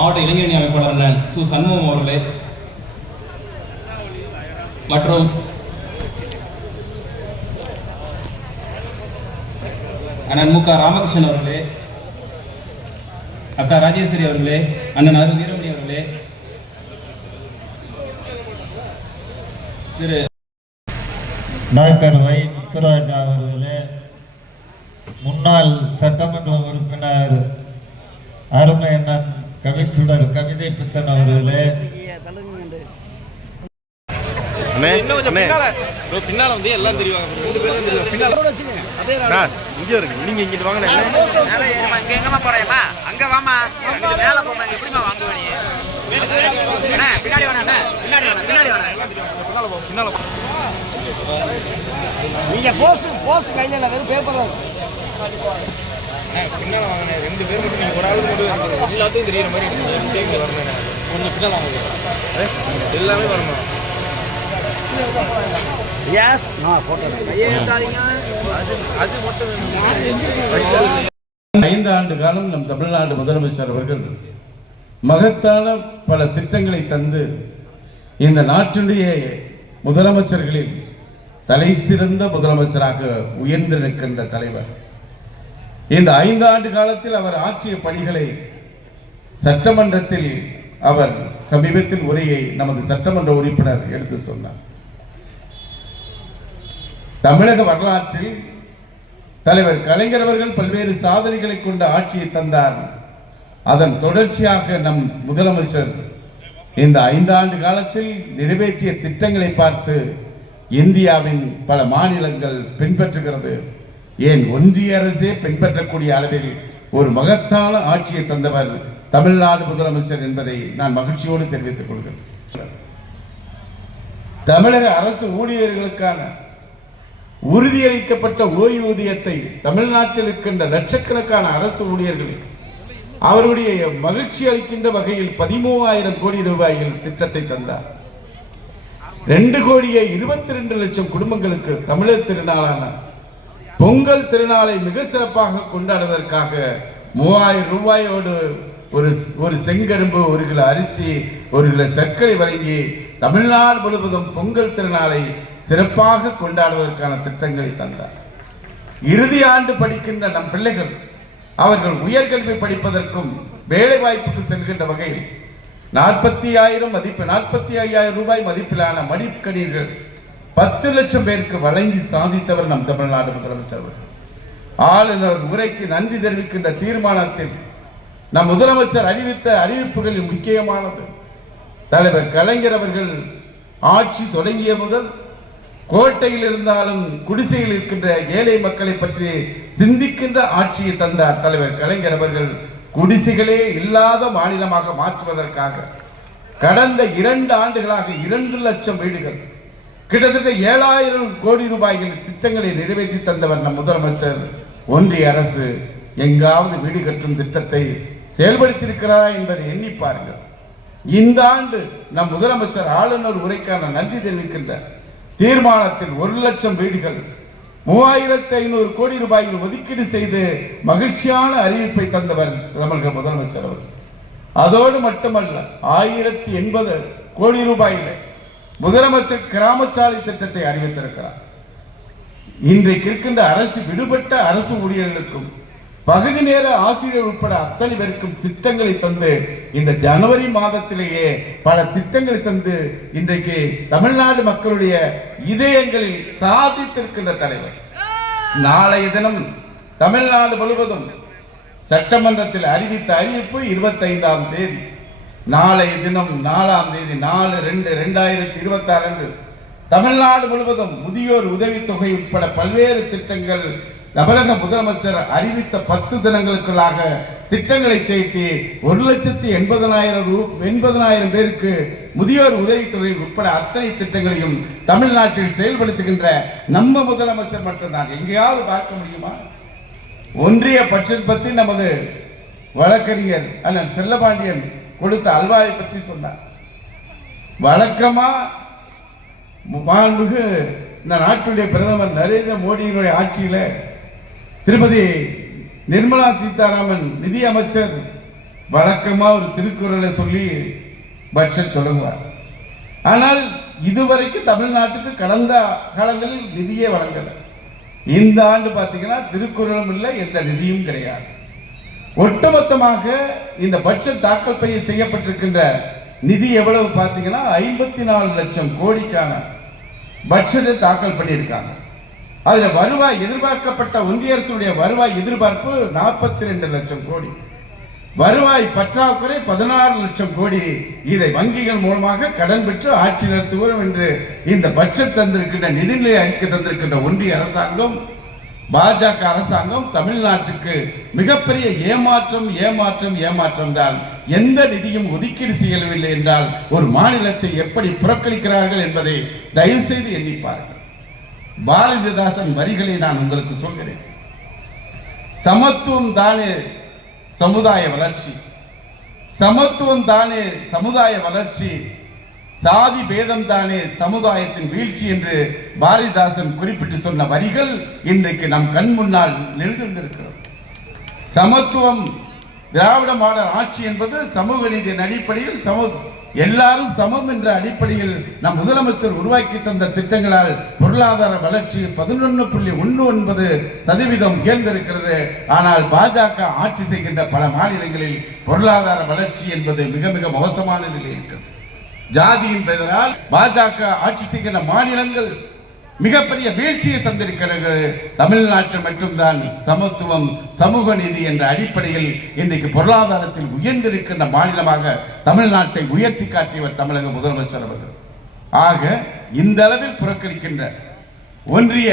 மாவட்ட இளைஞரணி அமைப்பாளர் அண்ணன் சு சண்முகம் அவர்களே மற்றும் அண்ணன் மு க ராமகிருஷ்ணன் அவர்களே, அக்கா ராஜேஸ்வரி அவர்களே, அண்ணன் அரு வீரமணி அவர்களே, திரு டாக்டர் வை முத்துராஜா அவர்களே, முன்னாள் சட்டமன்ற உறுப்பினர் அருமை அண்ணன் கவிச்சுடர் கவிதை பித்தன் அவர்களே, பின்னால வந்து எல்லாம் தெரியும். இங்க இருக்கு, நீங்க இங்கிட்டு வாங்க. எங்கம்மா போறேம்மா? அங்க வாமா, மேல போமா. எப்படிமா வாங்குவீங்க? பின்னாடி வாங்க, பின்னாடி வாங்க, பின்னாடி வாங்க. பின்னால போ. நீங்க போஸ்ட் கையில இல்ல, வெறும் பேப்பர்ல. பின்னால வாங்க. ரெண்டு பேர் மட்டும் நீங்க ஒரு ஆளு மட்டும் எல்லாத்தையும் தெரியுற மாதிரி சேவிங்ல வரணும். கொஞ்சம் பின்னால வாங்க. எல்லாமே வரணும். Yes no photo. அது மட்டும் 5 ஆண்டு காலம் நம் தமிழ்நாடு முதலமைச்சர் அவர்கள் மகத்தான பல திட்டங்களை தந்து இந்த நாட்டினுடைய முதலமைச்சர்களில் தலை சிறந்த முதலமைச்சராக உயர்ந்து நிற்கின்ற தலைவர். இந்த 5 ஆண்டு காலத்தில் அவர் ஆற்றிய பணிகளை சட்டமன்றத்தில் அவர் சமீபத்தில் உரையை நமது சட்டமன்ற உறுப்பினர் எடுத்து சொன்னார். தமிழக வரலாற்றில் தலைவர் கலைஞர் அவர்கள் பல்வேறு சாதனைகளை கொண்ட ஆட்சியை தந்தார். அதன் தொடர்ச்சியாக நம் முதலமைச்சர் இந்த 5 ஆண்டு காலத்தில் நிறைவேற்றிய திட்டங்களை பார்த்து இந்தியாவின் பல மாநிலங்கள் பின்பற்றுகிறது. ஏன் ஒன்றிய அரசே பின்பற்றக்கூடிய அளவில் ஒரு மகத்தான ஆட்சியை தந்தவர் தமிழ்நாடு முதலமைச்சர் என்பதை நான் மகிழ்ச்சியோடு தெரிவித்துக் கொள்கிறேன். தமிழக அரசு ஊழியர்களுக்கான உறுதியளிக்கப்பட்ட ஓய்வூதியத்தை தமிழ்நாட்டில் இருக்கின்ற லட்சக்கணக்கான அரசு ஊழியர்கள் அவருடைய மகிழ்ச்சி அளிக்கின்ற வகையில் 13,000 கோடி ரூபாயில் திட்டத்தை தந்தார். 2,22,00,000 குடும்பங்களுக்கு தமிழர் திருநாளான பொங்கல் திருநாளை மிக சிறப்பாக கொண்டாடுவதற்காக 3,000 ரூபாயோடு ஒரு செங்கரும்பு, 1 கிலோ அரிசி, 1 கிலோ சர்க்கரை வழங்கி தமிழ்நாடு முழுவதும் பொங்கல் திருநாளை சிறப்பாக கொண்டாடுவதற்கான திட்டங்களை தந்தார். இறுதி ஆண்டு படிக்கின்ற நம் பிள்ளைகள் அவர்கள் உயர்கல்வி படிப்பதற்கும் வேலை வாய்ப்புக்கு செல்கின்ற வகையில் 45,000 ரூபாய் மதிப்பிலான மடிக்கணிகள் 10 லட்சம் பேருக்கு வழங்கி சாதித்தவர் நம் தமிழ்நாடு முதலமைச்சர். ஆளுநர் உரைக்கு நன்றி தெரிவிக்கின்ற தீர்மானத்தில் நம் முதலமைச்சர் அறிவித்த அறிவிப்புகளில் முக்கியமானது தலைவர் கலைஞர் அவர்கள் ஆட்சி தொடங்கிய முதல் கோட்டையில் இருந்தாலும் குடிசையில் இருக்கின்ற ஏழை மக்களை பற்றி சிந்திக்கின்ற ஆட்சியை தந்தார் தலைவர் கலைஞர் அவர்கள். குடிசைகளே இல்லாத மாநிலமாக மாற்றுவதற்காக கடந்த 2 ஆண்டுகளாக 2 லட்சம் வீடுகள், கிட்டத்தட்ட 7,000 கோடி ரூபாய்கள் திட்டங்களை நிறைவேற்றி தந்தவர் நம் முதலமைச்சர். ஒன்றிய அரசு எங்காவது வீடு கட்டும் திட்டத்தை செயல்படுத்தியிருக்கிறதா என்பதை எண்ணி பாருங்கள். இந்த ஆண்டு நம் முதலமைச்சர் ஆளுநர் உரைக்கான நன்றி தெரிவிக்கின்ற தீர்மானத்தில் 1 லட்சம் வீடுகள் 3,500 கோடி ரூபாயில் ஒதுக்கீடு செய்து மகிழ்ச்சியான அறிவிப்பை தந்தவர் தமிழக முதலமைச்சர் அவர். அதோடு மட்டுமல்ல, 1,080 கோடி ரூபாயில் முதலமைச்சர் கிராமச்சாலை திட்டத்தை அறிவித்திருக்கிறார். இன்றைக்கு இருக்கின்ற அரசு விடுபட்ட அரசு ஊழியர்களுக்கும் பகுதி நேர ஆசிரியர் உட்பட அத்தனை பேருக்கும் திட்டங்களை தந்து இந்த ஜனவரி மாதத்திலேயே பல திட்டங்களை தந்து இன்றைக்கு தமிழ்நாடு மக்களுடைய இதயங்களில் சாதித்திருக்கின்ற தலைவர். நாளைய தினம் தமிழ்நாடு முழுவதும் சட்டமன்றத்தில் அறிவித்த அறிவிப்பு 25ஆம் தேதி. நாளைய தினம் 4ஆம் தேதி 4/2/2026 அன்று தமிழ்நாடு முழுவதும் முதியோர் உதவித்தொகை உட்பட பல்வேறு திட்டங்கள் தமிழக முதலமைச்சர் அறிவித்த 10 தினங்களுக்குள்ளாக திட்டங்களை தீட்டி 1,80,000 பேருக்கு முதியோர் உதவித்தொகை உட்பட அத்தனை திட்டங்களையும் தமிழ்நாட்டில் செயல்படுத்துகின்ற நம்ம முதலமைச்சர் மட்டும்தான். எங்கேயாவது பார்க்க முடியுமா? ஒன்றிய பட்ஜெட் பற்றி நமது வழக்கறிஞர் அண்ணன் செல்லபாண்டியன் கொடுத்த அல்வாவை பற்றி சொன்னார். வழக்கமா மாண்புமிகு இந்த நாட்டுடைய பிரதமர் நரேந்திர மோடியினுடைய ஆட்சியில் திருமதி நிர்மலா சீதாராமன் நிதி அமைச்சர் வழக்கமா ஒரு திருக்குறளை சொல்லி பட்ஜெட் தொடங்குவார். ஆனால் இதுவரைக்கும் தமிழ்நாட்டுக்கு கடந்த காலங்களில் நிதியே வழங்கலை. இந்த ஆண்டு பார்த்தீங்கன்னா திருக்குறளும் இல்லை, எந்த நிதியும் கிடையாது. ஒட்டுமொத்தமாக இந்த பட்ஜெட் தாக்கல் செய்யப்பட்டிருக்கின்ற நிதி எவ்வளவு பார்த்தீங்கன்னா 54 லட்சம் கோடிக்கான பட்ஜெட்டை தாக்கல் பண்ணியிருக்காங்க. அதுல வருவாய் எதிர்பார்க்கப்பட்ட ஒன்றிய அரசுடைய வருவாய் எதிர்பார்ப்பு 42 லட்சம் கோடி, வருவாய் பற்றாக்குறை 16 லட்சம் கோடி. இதை வங்கிகள் மூலமாக கடன் பெற்று ஆட்சி நடத்துவோம் என்று இந்த பட்ஜெட் தந்திருக்கின்ற நிதிநிலை அறிக்கை தந்திருக்கின்ற ஒன்றிய அரசாங்கம், பாஜக அரசாங்கம் தமிழ்நாட்டுக்கு மிகப்பெரிய ஏமாற்றம் தான். எந்த நிதியும் ஒதுக்கீடு செய்யவில்லை என்றால் ஒரு மாநிலத்தை எப்படி புறக்கணிக்கிறார்கள் என்பதை தயவு செய்து எண்ணிப்பார்கள். பாரதிதாசன் வரிகளை நான் உங்களுக்கு சொல்கிறேன். சமத்துவம் தானே சமுதாய வளர்ச்சி, சமத்துவம் தானே சமுதாய வளர்ச்சி, சாதி பேதம் தானே சமுதாயத்தின் வீழ்ச்சி என்று பாரதிதாசன் குறிப்பிட்டு சொன்ன வரிகள் இன்றைக்கு நம் கண் முன்னால் நிகழ்ந்திருக்கிறது. சமத்துவம், திராவிட மாடல் ஆட்சி என்பது சமூக நீதியின் அடிப்படையில் எல்லாரும் சமம் என்ற அடிப்படையில் நம் முதலமைச்சர் உருவாக்கி தந்த திட்டங்களால் பொருளாதார வளர்ச்சி 11.19% உயர்ந்திருக்கிறது. ஆனால் பாஜக ஆட்சி செய்கின்ற பல மாநிலங்களில் பொருளாதார வளர்ச்சி என்பது மிக மிக மோசமான நிலையில் இருக்கிறது. ஜாதியின் பெயரால் பாஜக ஆட்சி செய்கின்ற மாநிலங்கள் மிகப்பெரிய வீழ்ச்சியை சந்திருக்கிறது. தமிழ்நாட்டில் மட்டும்தான் சமத்துவம், சமூக நீதி என்ற அடிப்படையில் இன்றைக்கு பொருளாதாரத்தில் உயர்ந்திருக்கின்ற மாநிலமாக தமிழ்நாட்டை உயர்த்தி காட்டியவர் தமிழக முதலமைச்சர் அவர்கள். ஆக இந்த அளவில் புறக்கணிக்கின்ற ஒன்றிய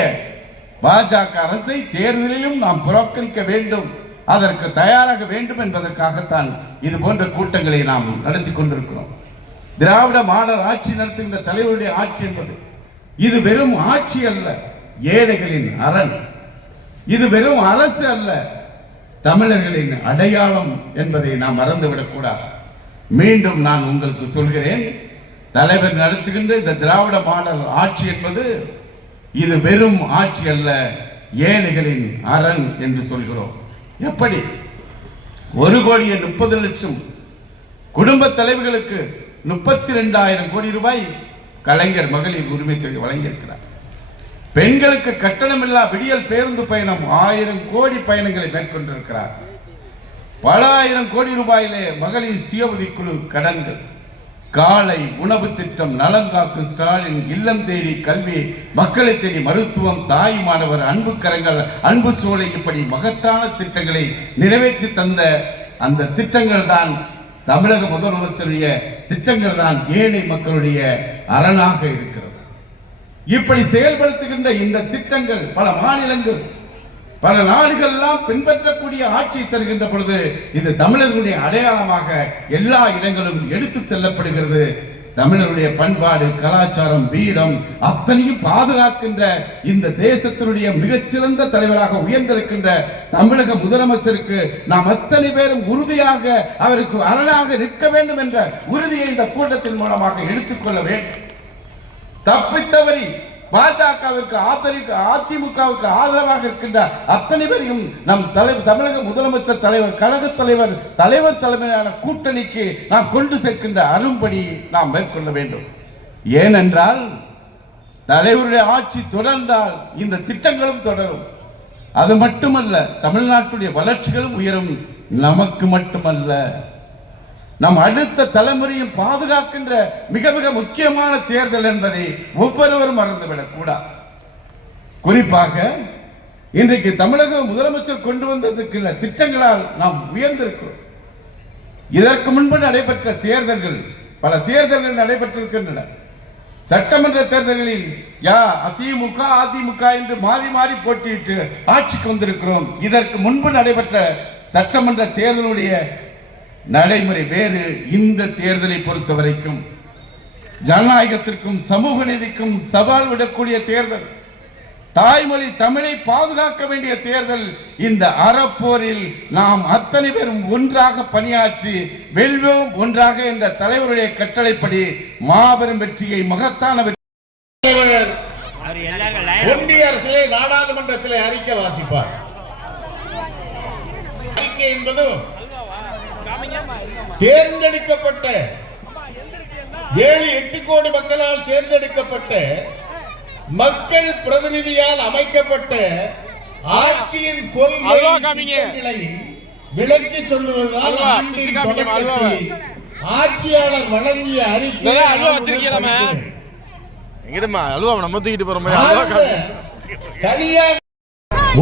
பாஜக அரசை தேர்தலிலும் நாம் புறக்கணிக்க வேண்டும், அதற்கு தயாராக வேண்டும் என்பதற்காகத்தான் இது போன்ற கூட்டங்களை நாம் நடத்தி கொண்டிருக்கிறோம். திராவிட மாடல் ஆட்சி நடத்துகின்ற தலைவருடைய ஆட்சி என்பது இது வெறும் ஆட்சி அல்ல, ஏழைகளின் அரண். இது வெறும் அரசு அல்ல, தமிழர்களின் அடையாளம் என்பதை நாம் மறந்துவிடக் கூடாது. மீண்டும் நான் உங்களுக்கு சொல்கிறேன், தலைவர் நடத்துகின்ற இந்த திராவிட மாடல் ஆட்சி என்பது இது வெறும் ஆட்சி அல்ல, ஏழைகளின் அரண் என்று சொல்கிறோம். எப்படி 1,30,00,000 குடும்ப தலைவர்களுக்கு 32,000 கோடி ரூபாய் கலைஞர் மகளிர் உரிமை தொகை வழங்கியிருக்கிறார். பெண்களுக்கு கட்டணமில்லா விடியல் பேருந்து பயணம் 1000 கோடி பயணங்களை மேற்கொண்டிருக்கிறார். பல ஆயிரம் கோடி ரூபாயிலே மகளிர் சுய உதவிக்குழு கடன்கள், காலை உணவு திட்டம், நலங்காக்கு ஸ்டாலின், இல்லம் தேடி கல்வி, மக்களை தேடி மருத்துவம், தாய் மாணவர், அன்பு கரங்கள், அன்பு சோலை, இப்படி மகத்தான திட்டங்களை நிறைவேற்றி தந்த அந்த திட்டங்கள் தான் தமிழக முதலமைச்சருடைய திட்டங்கள் தான் ஏழை மக்களுடைய அரணாக இருக்கிறது. இப்படி செயல்படுத்துகின்ற இந்த திட்டங்கள் பல மாநிலங்கள், பல நாடுகள் எல்லாம் பின்பற்றக்கூடிய ஆட்சி தருகின்ற பொழுது இது தமிழர்களுடைய அடையாளமாக எல்லா இடங்களும் எடுத்து செல்லப்படுகிறது. தமிழருடைய பண்பாடு, கலாச்சாரம், வீரம் அத்தனையும் பாதுகாக்கின்ற இந்த தேசத்தினுடைய மிகச்சிறந்த தலைவராக உயர்ந்திருக்கின்ற தமிழக முதலமைச்சருக்கு நாம் அத்தனை பேரும் உறுதியாக அவருக்கு அரணாக நிற்க வேண்டும் என்ற உறுதியை இந்த கூட்டத்தின் மூலமாக எடுத்துக்கொள்ள வேண்டும். தப்பித்தவரி பாஜகவிற்கு அதிமுகவுக்கு ஆதரவாக இருக்கின்ற அத்தனை பேரையும் நம் தமிழக முதலமைச்சர் தலைவர், கழக தலைவர் தலைமையிலான கூட்டணிக்கு நாம் கொண்டு சேர்க்கின்ற அரும்படி நாம் மேற்கொள்ள வேண்டும். ஏனென்றால் தலைவருடைய ஆட்சி தொடர்ந்தால் இந்த திட்டங்களும் தொடரும். அது மட்டுமல்ல, தமிழ்நாட்டுடைய வளர்ச்சிகளும் உயரும். நமக்கு மட்டுமல்ல, நம் அடுத்த தலைமுறையும் பாதுகாக்கின்ற மிக மிக முக்கியமான தேர்தல் என்பதை ஒவ்வொருவரும் மறந்துவிடக் கூடாது. குறிப்பாக இன்றைக்கு தமிழக முதலமைச்சர் கொண்டு வந்திருக்கின்ற திட்டங்களால் நாம் உயர்ந்திருக்கிறோம். இதற்கு முன்பு நடைபெற்ற தேர்தல்கள், பல தேர்தல்கள் நடைபெற்றிருக்கின்றன. சட்டமன்ற தேர்தல்களில் அதிமுக என்று மாறி மாறி போட்டியிட்டு ஆட்சிக்கு வந்திருக்கிறோம். இதற்கு முன்பு நடைபெற்ற சட்டமன்ற தேர்தலுடைய நடைமுறை வேறு. இந்த தேர்தலை பொறுத்த வரைக்கும் ஜனநாயகத்திற்கும் சமூக நீதிக்கும் சவால் விடக்கூடிய தேர்தல், தாய்மொழி தமிழை பாதுகாக்க வேண்டிய தேர்தல். இந்த அறப்போரில் நாம் அத்தனை பேரும் ஒன்றாக பணியாற்றி வெல்வோம் ஒன்றாக என்ற தலைவருடைய கட்டளைப்படி மாபெரும் வெற்றியை, மகத்தான ஒன்றிய அரசிலே நாடாளுமன்றத்திலே அறிக்கை வாசிப்பார். அறிக்கை என்பது தேர்ந்தெடுக்கப்பட்ட 7-8 கோடி மக்களால் தேர்ந்தெடுக்கப்பட்ட மக்கள் பிரதிநிதியால் அமைக்கப்பட்ட ஆட்சியின் கொள்கைகளை விளக்கி சொல்லுவதால் ஆண்டின் தொடக்கத்தில் ஆட்சியாளர் வழங்கிய அறிக்கை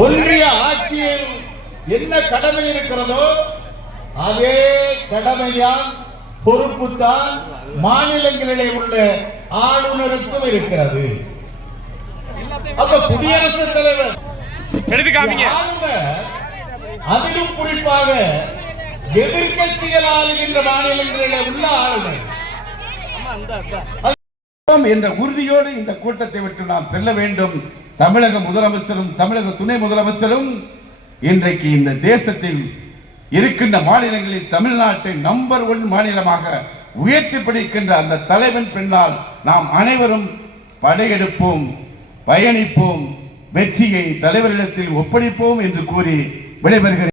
ஒன்றிய ஆட்சியில் என்ன கடமை இருக்கிறதோ அதே கடமையால் பொறுப்புத்தான் மாநிலங்களிலே உள்ள ஆளுநருக்கும் இருக்கிறது. அப்ப குடியரசுத் தலைவர் ஆளுநர், அதிலும் குறிப்பாக எதிர்கட்சிகள் ஆளுகின்ற மாநிலங்களிலே உள்ள ஆளுநர் என்ற உறுதியோடு இந்த கூட்டத்தை விட்டு நாம் செல்ல வேண்டும். தமிழக முதலமைச்சரும் தமிழக துணை முதலமைச்சரும் இன்றைக்கு இந்த தேசத்தில் இருக்கின்ற மாநிலங்களில் தமிழ்நாட்டை நம்பர் 1 மாநிலமாக உயர்த்தி பிடிக்கின்ற அந்த தலைவன் பின்னால் நாம் அனைவரும் படையெடுப்போம், பயணிப்போம், வெற்றியை தலைவரிடத்தில் ஒப்படைப்போம் என்று கூறி விடைபெறுகிறேன்.